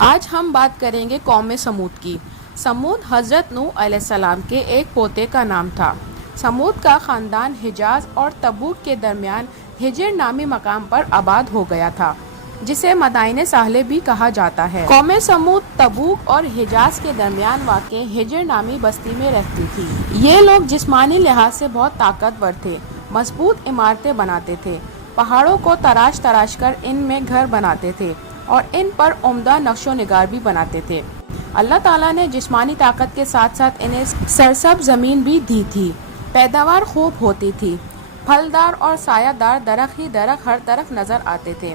آج ہم بات کریں گے قوم سمود کی۔ سمود حضرت نوح علیہ السلام کے ایک پوتے کا نام تھا۔ سمود کا خاندان حجاز اور تبوک کے درمیان ہجر نامی مقام پر آباد ہو گیا تھا، جسے مدائن ساحلہ بھی کہا جاتا ہے۔ قوم سمود تبوک اور حجاز کے درمیان واقع ہجر نامی بستی میں رہتی تھی۔ یہ لوگ جسمانی لحاظ سے بہت طاقتور تھے، مضبوط عمارتیں بناتے تھے، پہاڑوں کو تراش تراش کر ان میں گھر بناتے تھے اور ان پر عمدہ نقش و نگار بھی بناتے تھے۔ اللہ تعالیٰ نے جسمانی طاقت کے ساتھ ساتھ انہیں سرسبز زمین بھی دی تھی۔ پیداوار خوب ہوتی تھی، پھلدار اور سایہ دار درخت ہی درخت ہر طرف نظر آتے تھے۔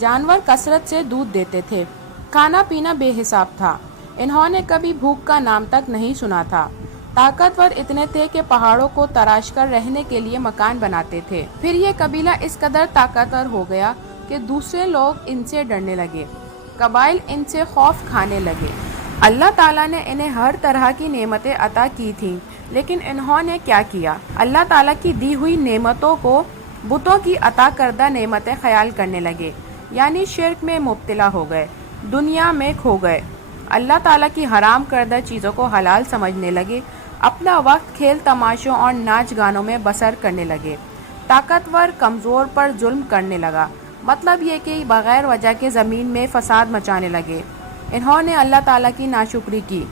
جانور کثرت سے دودھ دیتے تھے، کھانا پینا بے حساب تھا۔ انہوں نے کبھی بھوک کا نام تک نہیں سنا تھا۔ طاقتور اتنے تھے کہ پہاڑوں کو تراش کر رہنے کے لیے مکان بناتے تھے۔ پھر یہ قبیلہ اس قدر طاقتور ہو گیا کہ دوسرے لوگ ان سے ڈرنے لگے، قبائل ان سے خوف کھانے لگے۔ اللہ تعالیٰ نے انہیں ہر طرح کی نعمتیں عطا کی تھیں، لیکن انہوں نے کیا کیا؟ اللہ تعالیٰ کی دی ہوئی نعمتوں کو بتوں کی عطا کردہ نعمتیں خیال کرنے لگے، یعنی شرک میں مبتلا ہو گئے، دنیا میں کھو گئے۔ اللہ تعالیٰ کی حرام کردہ چیزوں کو حلال سمجھنے لگے، اپنا وقت کھیل تماشوں اور ناچ گانوں میں بسر کرنے لگے۔ طاقتور کمزور پر ظلم کرنے لگا، مطلب یہ کہ بغیر وجہ کے زمین میں فساد مچانے لگے۔ انہوں نے اللہ تعالیٰ کی ناشکری کی،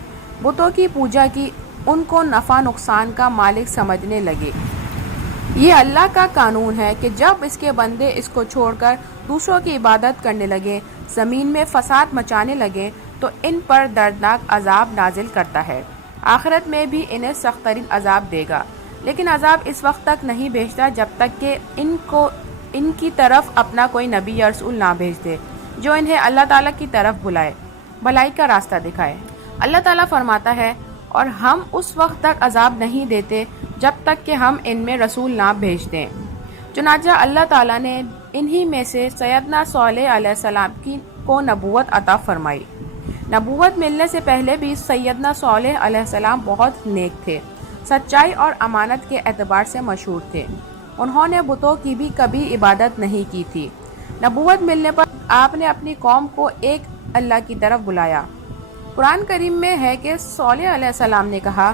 بتوں کی پوجا کی، ان کو نفع نقصان کا مالک سمجھنے لگے۔ یہ اللہ کا قانون ہے کہ جب اس کے بندے اس کو چھوڑ کر دوسروں کی عبادت کرنے لگے، زمین میں فساد مچانے لگے، تو ان پر دردناک عذاب نازل کرتا ہے۔ آخرت میں بھی انہیں سخت ترین عذاب دے گا، لیکن عذاب اس وقت تک نہیں بھیجتا جب تک کہ ان کی طرف اپنا کوئی نبی یا رسول نہ بھیج دے جو انہیں اللہ تعالیٰ کی طرف بلائے، بھلائی کا راستہ دکھائے۔ اللہ تعالیٰ فرماتا ہے، اور ہم اس وقت تک عذاب نہیں دیتے جب تک کہ ہم ان میں رسول نہ بھیج دیں۔ چنانچہ اللہ تعالیٰ نے انہی میں سے سیدنا صالح علیہ السلام کو نبوت عطا فرمائی۔ نبوت ملنے سے پہلے بھی سیدنا صالح علیہ السلام بہت نیک تھے، سچائی اور امانت کے اعتبار سے مشہور تھے۔ انہوں نے بتوں کی بھی کبھی عبادت نہیں کی تھی۔ نبوت ملنے پر آپ نے اپنی قوم کو ایک اللہ کی طرف بلایا۔ قرآن کریم میں ہے کہ صالح علیہ السلام نے کہا،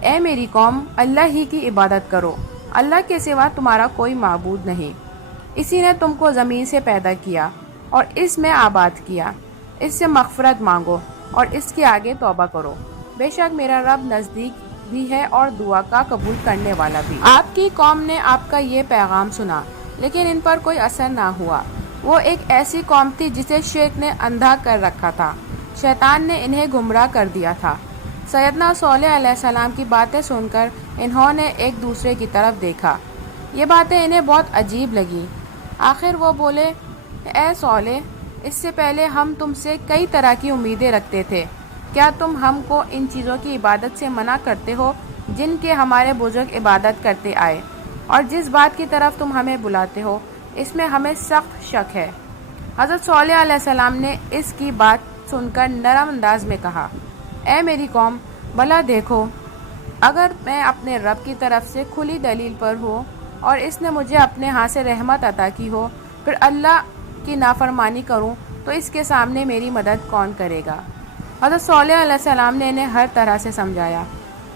اے میری قوم، اللہ ہی کی عبادت کرو، اللہ کے سوا تمہارا کوئی معبود نہیں۔ اسی نے تم کو زمین سے پیدا کیا اور اس میں آباد کیا۔ اس سے مغفرت مانگو اور اس کے آگے توبہ کرو، بے شک میرا رب نزدیک بھی ہے اور دعا کا قبول کرنے والا بھی۔ آپ کی قوم نے آپ کا یہ پیغام سنا، لیکن ان پر کوئی اثر نہ ہوا۔ وہ ایک ایسی قوم تھی جسے شرک نے اندھا کر رکھا تھا، شیطان نے انہیں گمراہ کر دیا تھا۔ سیدنا صالح علیہ السلام کی باتیں سن کر انہوں نے ایک دوسرے کی طرف دیکھا۔ یہ باتیں انہیں بہت عجیب لگیں۔ آخر وہ بولے، اے صالح، اس سے پہلے ہم تم سے کئی طرح کی امیدیں رکھتے تھے۔ کیا تم ہم کو ان چیزوں کی عبادت سے منع کرتے ہو جن کے ہمارے بزرگ عبادت کرتے آئے، اور جس بات کی طرف تم ہمیں بلاتے ہو اس میں ہمیں سخت شک ہے۔ حضرت صالح علیہ السلام نے اس کی بات سن کر نرم انداز میں کہا، اے میری قوم، بھلا دیکھو، اگر میں اپنے رب کی طرف سے کھلی دلیل پر ہوں اور اس نے مجھے اپنے ہاں سے رحمت عطا کی ہو، پھر اللہ کی نافرمانی کروں تو اس کے سامنے میری مدد کون کرے گا؟ حضرت صالح علیہ السلام نے انہیں ہر طرح سے سمجھایا،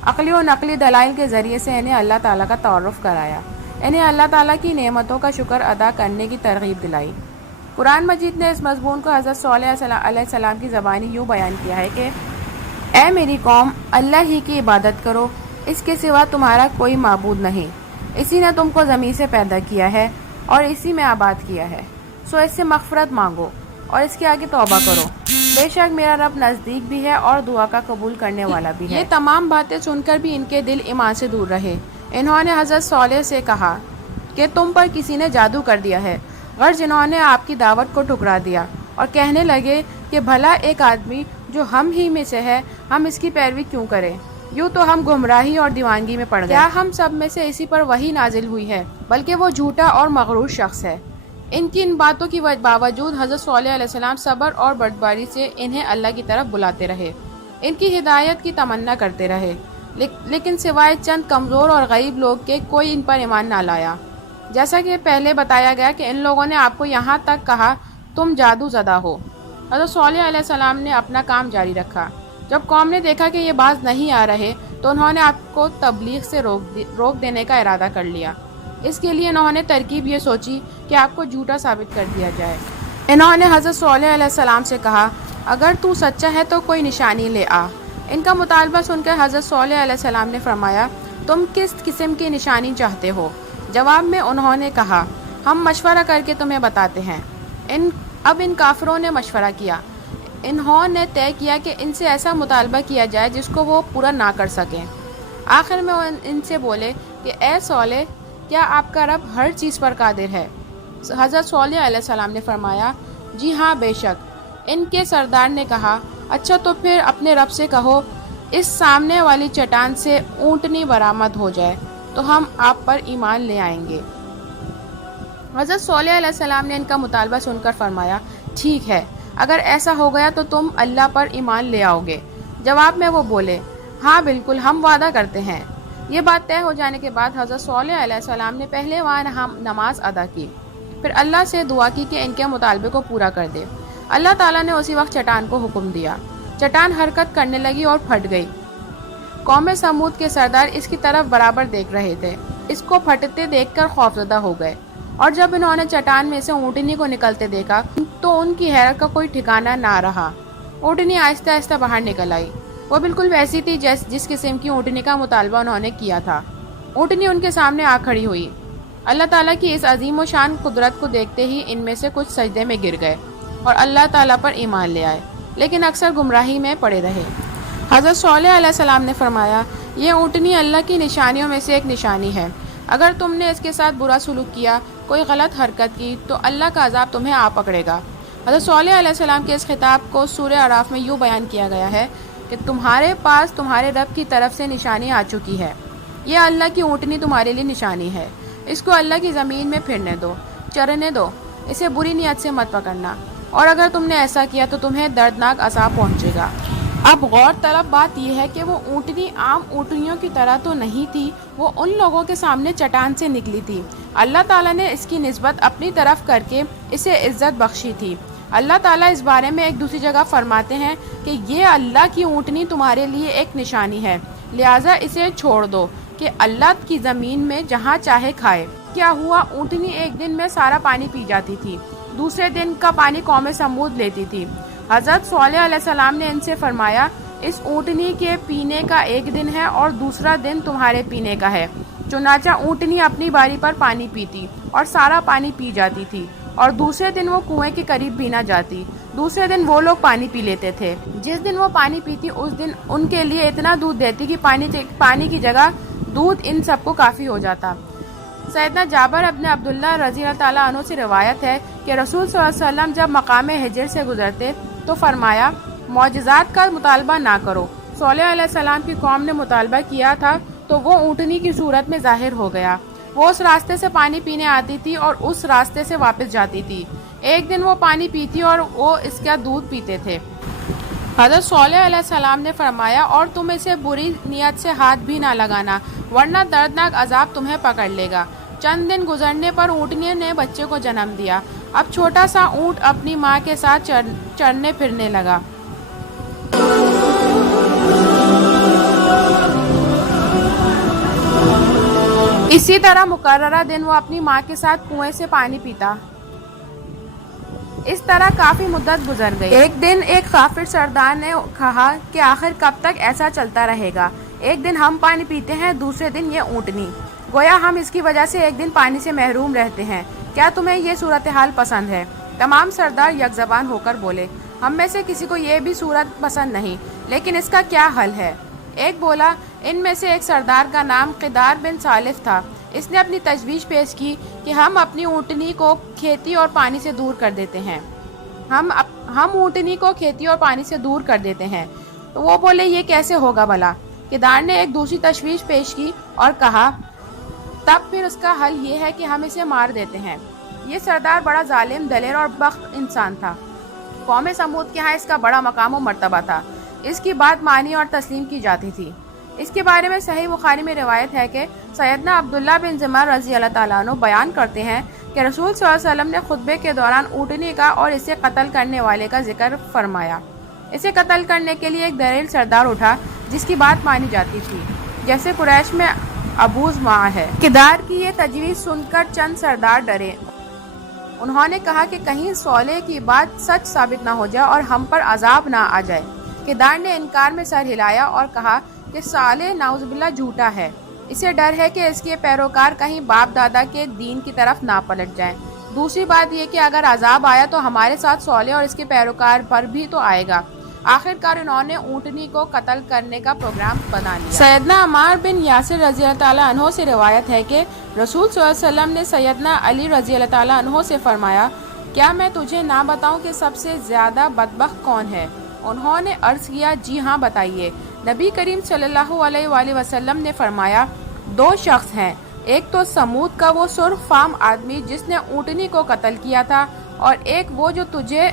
عقلی و نقلی دلائل کے ذریعے سے انہیں اللہ تعالیٰ کا تعارف کرایا، انہیں اللہ تعالیٰ کی نعمتوں کا شکر ادا کرنے کی ترغیب دلائی۔ قرآن مجید نے اس مضمون کو حضرت صالح علیہ السلام کی زبانی یوں بیان کیا ہے کہ اے میری قوم، اللہ ہی کی عبادت کرو، اس کے سوا تمہارا کوئی معبود نہیں۔ اسی نے تم کو زمین سے پیدا کیا ہے اور اسی میں آباد کیا ہے، سو اس سے مغفرت مانگو اور اس کے آگے توبہ کرو، بے شک میرا رب نزدیک بھی ہے اور دعا کا قبول کرنے والا بھی ہے۔ یہ تمام باتیں سن کر بھی ان کے دل ایمان سے دور رہے۔ انہوں نے حضرت صالح سے کہا کہ تم پر کسی نے جادو کر دیا ہے، غرض انہوں نے آپ کی دعوت کو ٹھکرا دیا اور کہنے لگے کہ بھلا ایک آدمی جو ہم ہی میں سے ہے، ہم اس کی پیروی کیوں کریں؟ یوں تو ہم گمراہی اور دیوانگی میں پڑ گئے۔ کیا ہم سب میں سے اسی پر وحی نازل ہوئی ہے؟ بلکہ وہ جھوٹا اور مغرور شخص ہے۔ ان کی ان باتوں کی باوجود حضرت صالح علیہ السلام صبر اور بردباری سے انہیں اللہ کی طرف بلاتے رہے، ان کی ہدایت کی تمنا کرتے رہے، لیکن سوائے چند کمزور اور غریب لوگ کے کوئی ان پر ایمان نہ لایا۔ جیسا کہ پہلے بتایا گیا کہ ان لوگوں نے آپ کو یہاں تک کہا تم جادو زدہ ہو۔ حضرت صالح علیہ السلام نے اپنا کام جاری رکھا۔ جب قوم نے دیکھا کہ یہ باز نہیں آ رہے تو انہوں نے آپ کو تبلیغ سے روک دینے کا ارادہ کر لیا۔ اس کے لیے انہوں نے ترکیب یہ سوچی کہ آپ کو جھوٹا ثابت کر دیا جائے۔ انہوں نے حضرت صالح علیہ السلام سے کہا، اگر تو سچا ہے تو کوئی نشانی لے آ۔ ان کا مطالبہ سن کر حضرت صالح علیہ السلام نے فرمایا، تم کس قسم کی نشانی چاہتے ہو؟ جواب میں انہوں نے کہا، ہم مشورہ کر کے تمہیں بتاتے ہیں۔ اب ان کافروں نے مشورہ کیا۔ انہوں نے طے کیا کہ ان سے ایسا مطالبہ کیا جائے جس کو وہ پورا نہ کر سکیں۔ آخر میں ان سے بولے کہ اے صالح، کیا آپ کا رب ہر چیز پر قادر ہے؟ حضرت صالح علیہ السلام نے فرمایا، جی ہاں بے شک۔ ان کے سردار نے کہا، اچھا تو پھر اپنے رب سے کہو اس سامنے والی چٹان سے اونٹنی برآمد ہو جائے تو ہم آپ پر ایمان لے آئیں گے۔ حضرت صالح علیہ السلام نے ان کا مطالبہ سن کر فرمایا، ٹھیک ہے، اگر ایسا ہو گیا تو تم اللہ پر ایمان لے آؤ گے۔ جواب میں وہ بولے، ہاں بالکل، ہم وعدہ کرتے ہیں۔ یہ بات طے ہو جانے کے بعد حضرت صالح علیہ السلام نے پہلے وہاں نماز ادا کی، پھر اللہ سے دعا کی کہ ان کے مطالبے کو پورا کر دے۔ اللہ تعالیٰ نے اسی وقت چٹان کو حکم دیا۔ چٹان حرکت کرنے لگی اور پھٹ گئی۔ قوم سمود کے سردار اس کی طرف برابر دیکھ رہے تھے۔ اس کو پھٹتے دیکھ کر خوفزدہ ہو گئے، اور جب انہوں نے چٹان میں سے اونٹنی کو نکلتے دیکھا تو ان کی حیرت کا کوئی ٹھکانہ نہ رہا۔ اونٹنی آہستہ آہستہ باہر نکل آئی۔ وہ بالکل ویسی تھی جس قسم کی اونٹنی کا مطالبہ انہوں نے کیا تھا۔ اونٹنی ان کے سامنے آ کھڑی ہوئی۔ اللہ تعالیٰ کی اس عظیم و شان قدرت کو دیکھتے ہی ان میں سے کچھ سجدے میں گر گئے اور اللہ تعالیٰ پر ایمان لے آئے، لیکن اکثر گمراہی میں پڑے رہے۔ حضرت صالح علیہ السلام نے فرمایا، یہ اونٹنی اللہ کی نشانیوں میں سے ایک نشانی ہے۔ اگر تم نے اس کے ساتھ برا سلوک کیا، کوئی غلط حرکت کی، تو اللہ کا عذاب تمہیں آ پکڑے گا۔ حضرت صالح علیہ السلام کے اس خطاب کو سورہ اعراف میں یوں بیان کیا گیا ہے کہ تمہارے پاس تمہارے رب کی طرف سے نشانی آ چکی ہے۔ یہ اللہ کی اونٹنی تمہارے لیے نشانی ہے۔ اس کو اللہ کی زمین میں پھرنے دو، چرنے دو، اسے بری نیت سے مت پکڑنا، اور اگر تم نے ایسا کیا تو تمہیں دردناک عذاب پہنچے گا۔ اب غور طلب بات یہ ہے کہ وہ اونٹنی عام اونٹنیوں کی طرح تو نہیں تھی، وہ ان لوگوں کے سامنے چٹان سے نکلی تھی۔ اللہ تعالیٰ نے اس کی نسبت اپنی طرف کر کے اسے عزت بخشی تھی۔ اللہ تعالیٰ اس بارے میں ایک دوسری جگہ فرماتے ہیں کہ یہ اللہ کی اونٹنی تمہارے لیے ایک نشانی ہے، لہٰذا اسے چھوڑ دو کہ اللہ کی زمین میں جہاں چاہے کھائے۔ کیا ہوا، اونٹنی ایک دن میں سارا پانی پی جاتی تھی، دوسرے دن کا پانی قوم سمود لیتی تھی۔ حضرت صالح علیہ السلام نے ان سے فرمایا، اس اونٹنی کے پینے کا ایک دن ہے اور دوسرا دن تمہارے پینے کا ہے۔ چنانچہ اونٹنی اپنی باری پر پانی پیتی اور سارا پانی پی جاتی تھی، اور دوسرے دن وہ کنویں کے قریب بھی نہ جاتی۔ دوسرے دن وہ لوگ پانی پی لیتے تھے۔ جس دن وہ پانی پیتی اس دن ان کے لیے اتنا دودھ دیتی کہ پانی کی جگہ دودھ ان سب کو کافی ہو جاتا۔ سیدنا جابر ابن عبداللہ رضی اللہ تعالیٰ عنہ سے روایت ہے کہ رسول صلی اللہ علیہ وسلم جب مقام حجر سے گزرتے تو فرمایا، معجزات کا مطالبہ نہ کرو۔ صالح علیہ السلام کی قوم نے مطالبہ کیا تھا تو وہ اونٹنی کی صورت میں ظاہر ہو گیا۔ وہ اس راستے سے پانی پینے آتی تھی اور اس راستے سے واپس جاتی تھی۔ ایک دن وہ پانی پیتی اور وہ اس کا دودھ پیتے تھے۔ حضرت صالح علیہ السلام نے فرمایا، اور تم اسے بری نیت سے ہاتھ بھی نہ لگانا، ورنہ دردناک عذاب تمہیں پکڑ لے گا۔ چند دن گزرنے پر اونٹنی نے بچے کو جنم دیا۔ اب چھوٹا سا اونٹ اپنی ماں کے ساتھ چرنے پھرنے لگا۔ اسی طرح مقررہ دن وہ اپنی ماں کے ساتھ کنویں سے پانی پیتا۔ اس طرح کافی مدت گزر گئی۔ ایک دن ایک کافر سردار نے کہا کہ آخر کب تک ایسا چلتا رہے گا؟ ایک دن ہم پانی پیتے ہیں، دوسرے دن یہ اونٹنی، گویا ہم اس کی وجہ سے ایک دن پانی سے محروم رہتے ہیں۔ کیا تمہیں یہ صورتحال پسند ہے؟ تمام سردار یک زبان ہو کر بولے، ہم میں سے کسی کو یہ بھی صورت پسند نہیں، لیکن اس کا کیا حل ہے؟ ایک بولا، ان میں سے ایک سردار کا نام قدار بن سالف تھا۔ اس نے اپنی تجویز پیش کی کہ ہم اپنی اونٹنی کو کھیتی اور پانی سے دور کر دیتے ہیں۔ ہم اونٹنی کو کھیتی اور پانی سے دور کر دیتے ہیں۔ تو وہ بولے، یہ کیسے ہوگا بھلا؟ قدار نے ایک دوسری تجویز پیش کی اور کہا، تب پھر اس کا حل یہ ہے کہ ہم اسے مار دیتے ہیں۔ یہ سردار بڑا ظالم، دلیر اور بخت انسان تھا۔ قوم سمود کے ہاں اس کا بڑا مقام و مرتبہ تھا۔ اس کی بات مانی اور تسلیم کی جاتی تھی۔ اس کے بارے میں صحیح بخاری میں روایت ہے کہ سیدنا عبداللہ بن زمر رضی اللہ تعالیٰ عنہ بیان کرتے ہیں کہ رسول صلی اللہ علیہ وسلم نے خطبے کے دوران اونٹنی کا اور اسے قتل کرنے والے کا ذکر فرمایا۔ اسے قتل کرنے کے لیے ایک دلیل سردار اٹھا جس کی بات مانی جاتی تھی، جیسے قریش میں ابو زمعہ ہے۔ کردار کی یہ تجویز سن کر چند سردار ڈرے۔ انہوں نے کہا کہ کہیں صالح کی بات سچ ثابت نہ ہو جائے اور ہم پر عذاب نہ آ جائے۔ کردار نے انکار میں سر ہلایا اور کہا کہ صالح نعوذ باللہ جھوٹا ہے، اسے ڈر ہے کہ اس کے پیروکار کہیں باپ دادا کے دین کی طرف نہ پلٹ جائیں۔ دوسری بات یہ کہ اگر عذاب آیا تو ہمارے ساتھ صالح اور اس کے پیروکار پر بھی تو آئے گا۔ آخرکار انہوں نے اونٹنی کو قتل کرنے کا پروگرام بنا لیا۔ سیدنا عمار بن یاسر رضی اللہ تعالیٰ عنہ سے روایت ہے کہ رسول صلی اللہ علیہ وسلم نے سیدنا علی رضی اللہ تعالیٰ عنہ سے فرمایا، کیا میں تجھے نہ بتاؤں کہ سب سے زیادہ بدبخت کون ہے؟ انہوں نے عرض کیا، جی ہاں بتائیے۔ نبی کریم صلی اللہ علیہ وآلہ وسلم نے فرمایا، دو شخص ہیں، ایک تو سمود کا وہ سرخ فام آدمی جس نے اونٹنی کو قتل کیا تھا، اور ایک وہ جو تجھے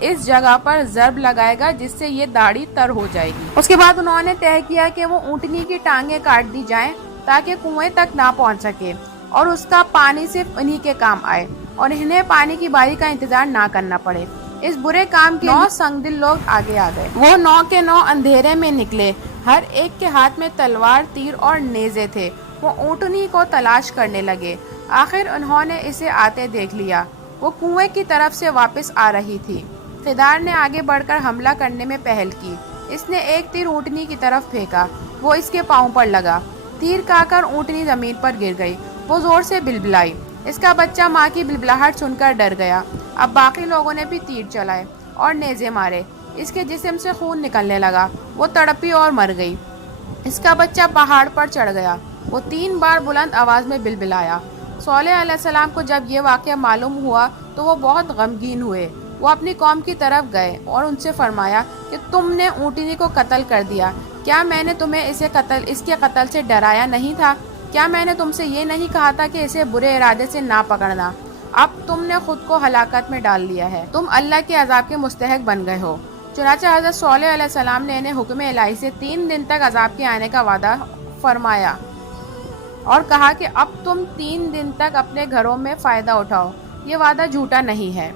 اس جگہ پر ضرب لگائے گا جس سے یہ داڑھی تر ہو جائے گی۔ اس کے بعد انہوں نے طے کیا کہ وہ اونٹنی کی ٹانگیں کاٹ دی جائیں تاکہ کنویں تک نہ پہنچ سکے اور اس کا پانی صرف انہی کے کام آئے اور انہیں پانی کی باری کا انتظار نہ کرنا پڑے۔ اس برے کام کے 9 سنگ دل لوگ آگے آ گئے۔ وہ 9 کے 9 اندھیرے میں نکلے، ہر ایک کے ہاتھ میں تلوار، تیر اور نیزے تھے۔ وہ اونٹنی کو تلاش کرنے لگے، آخر انہوں نے اسے آتے دیکھ لیا۔ وہ کنویں کی طرف سے واپس آ رہی تھی۔ خدار نے آگے بڑھ کر حملہ کرنے میں پہل کی۔ اس نے ایک تیر اونٹنی کی طرف پھینکا، وہ اس کے پاؤں پر لگا۔ تیر کھا کر اونٹنی زمین پر گر گئی۔ وہ زور سے بلبلائی۔ اس کا بچہ ماں کی بلبلاہٹ سن کر ڈر گیا۔ اب باقی لوگوں نے بھی تیر چلائے اور نیزے مارے۔ اس کے جسم سے خون نکلنے لگا، وہ تڑپی اور مر گئی۔ اس کا بچہ پہاڑ پر چڑھ گیا، وہ 3 بار بلند آواز میں بلبلایا۔ صالح علیہ السلام کو جب یہ واقعہ معلوم ہوا تو وہ بہت غمگین ہوئے۔ وہ اپنی قوم کی طرف گئے اور ان سے فرمایا کہ تم نے اونٹنی کو قتل کر دیا، کیا میں نے تمہیں اس کے قتل سے ڈرایا نہیں تھا؟ کیا میں نے تم سے یہ نہیں کہا تھا کہ اسے برے ارادے سے نہ پکڑنا؟ اب تم نے خود کو ہلاکت میں ڈال لیا ہے، تم اللہ کے عذاب کے مستحق بن گئے ہو۔ چنانچہ حضرت صالح علیہ السلام نے انہیں حکم الہی سے 3 دن تک عذاب کے آنے کا وعدہ فرمایا اور کہا کہ اب تم 3 دن تک اپنے گھروں میں فائدہ اٹھاؤ، یہ وعدہ جھوٹا نہیں ہے۔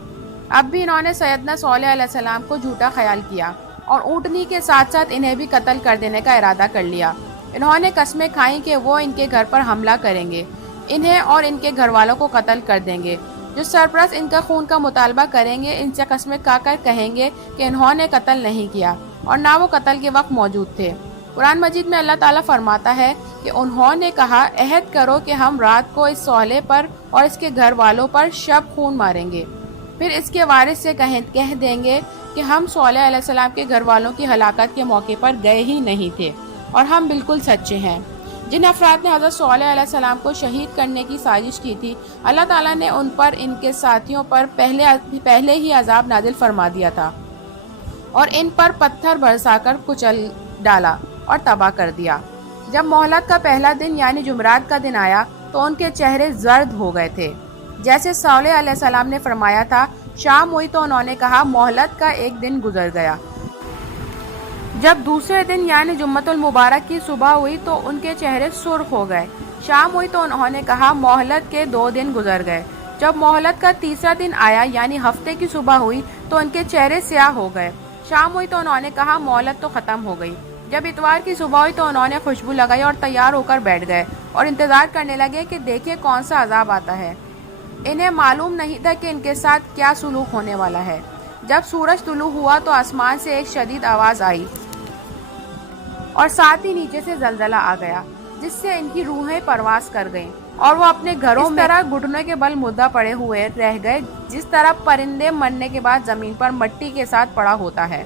اب بھی انہوں نے سیدنا صالح علیہ السلام کو جھوٹا خیال کیا اور اونٹنی کے ساتھ ساتھ انہیں بھی قتل کر دینے کا ارادہ کر لیا۔ انہوں نے قسمیں کھائیں کہ وہ ان کے گھر پر حملہ کریں گے، انہیں اور ان کے گھر والوں کو قتل کر دیں گے۔ جو سرپرست ان کا خون کا مطالبہ کریں گے، ان سے قسمیں کھا کر کہیں گے کہ انہوں نے قتل نہیں کیا اور نہ وہ قتل کے وقت موجود تھے۔ قرآن مجید میں اللہ تعالیٰ فرماتا ہے کہ انہوں نے کہا، عہد کرو کہ ہم رات کو اس صالح پر اور اس کے گھر والوں پر شب خون ماریں گے، پھر اس کے وارث سے کہہ دیں گے کہ ہم صالح علیہ السلام کے گھر والوں کی ہلاکت کے موقع پر گئے ہی نہیں تھے اور ہم بالکل سچے ہیں۔ جن افراد نے حضرت صالح علیہ السلام کو شہید کرنے کی سازش کی تھی، اللہ تعالیٰ نے ان پر ان کے ساتھیوں پر پہلے ہی عذاب نازل فرما دیا تھا اور ان پر پتھر برسا کر کچل ڈالا اور تباہ کر دیا۔ جب مہلت کا پہلا دن یعنی جمعرات کا دن آیا تو ان کے چہرے زرد ہو گئے تھے، جیسے صالح علیہ السلام نے فرمایا تھا۔ شام ہوئی تو انہوں نے کہا، مہلت کا ایک دن گزر گیا۔ جب دوسرے دن یعنی جمعۃ المبارک کی صبح ہوئی تو ان کے چہرے سرخ ہو گئے۔ شام ہوئی تو انہوں نے کہا، مہلت کے 2 دن گزر گئے۔ جب مہلت کا تیسرا دن آیا یعنی ہفتے کی صبح ہوئی تو ان کے چہرے سیاہ ہو گئے۔ شام ہوئی تو انہوں نے کہا، مہلت تو ختم ہو گئی۔ جب اتوار کی صبح ہوئی تو انہوں نے خوشبو لگائی اور تیار ہو کر بیٹھ گئے اور انتظار کرنے لگے کہ دیکھیں کون سا عذاب آتا ہے۔ انہیں معلوم نہیں تھا کہ ان کے ساتھ کیا سلوک ہونے والا ہے۔ جب سورج طلوع ہوا تو آسمان سے ایک شدید آواز آئی اور ساتھ ہی نیچے سے زلزلہ آ گیا، جس سے ان کی روحیں پرواز کر گئیں اور وہ اپنے گھروں میں اس طرح گھٹنوں کے بل مردہ پڑے ہوئے رہ گئے جس طرح پرندے مرنے کے بعد زمین پر مٹی کے ساتھ پڑا ہوتا ہے۔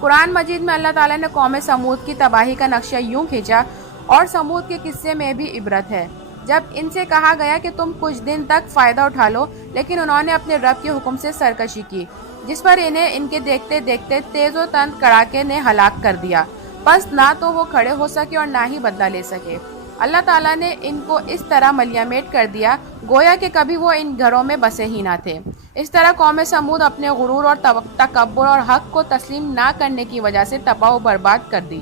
قرآن مجید میں اللہ تعالیٰ نے قوم سمود کی تباہی کا نقشہ یوں کھینچا، اور سمود کے قصے میں بھی عبرت ہے۔ جب ان سے کہا گیا کہ تم کچھ دن تک فائدہ اٹھا لو، لیکن انہوں نے اپنے رب کے حکم سے سرکشی کی، جس پر انہیں ان کے دیکھتے دیکھتے تیز و تند کڑاکے نے ہلاک کر دیا۔ بس نہ تو وہ کھڑے ہو سکے اور نہ ہی بدلہ لے سکے۔ اللہ تعالیٰ نے ان کو اس طرح ملیامیٹ کر دیا گویا کہ کبھی وہ ان گھروں میں بسے ہی نہ تھے۔ اس طرح قوم سمود اپنے غرور اور تکبر اور حق کو تسلیم نہ کرنے کی وجہ سے تباہ و برباد کر دی۔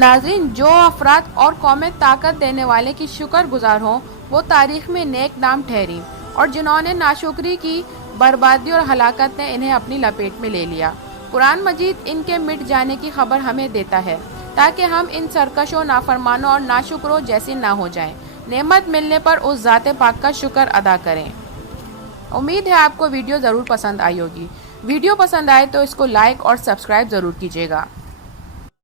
ناظرین، جو افراد اور قومیں طاقت دینے والے کی شکر گزار ہوں وہ تاریخ میں نیک نام ٹھہری، اور جنہوں نے ناشکری کی بربادی اور ہلاکت نے انہیں اپنی لپیٹ میں لے لیا۔ قرآن مجید ان کے مٹ جانے کی خبر ہمیں دیتا ہے تاکہ ہم ان سرکشوں، نافرمانوں اور ناشکروں جیسے نہ ہو جائیں، نعمت ملنے پر اس ذات پاک کا شکر ادا کریں۔ امید ہے آپ کو ویڈیو ضرور پسند آئی ہوگی۔ ویڈیو پسند آئے تو اس کو لائک اور سبسکرائب ضرور کیجیے گا۔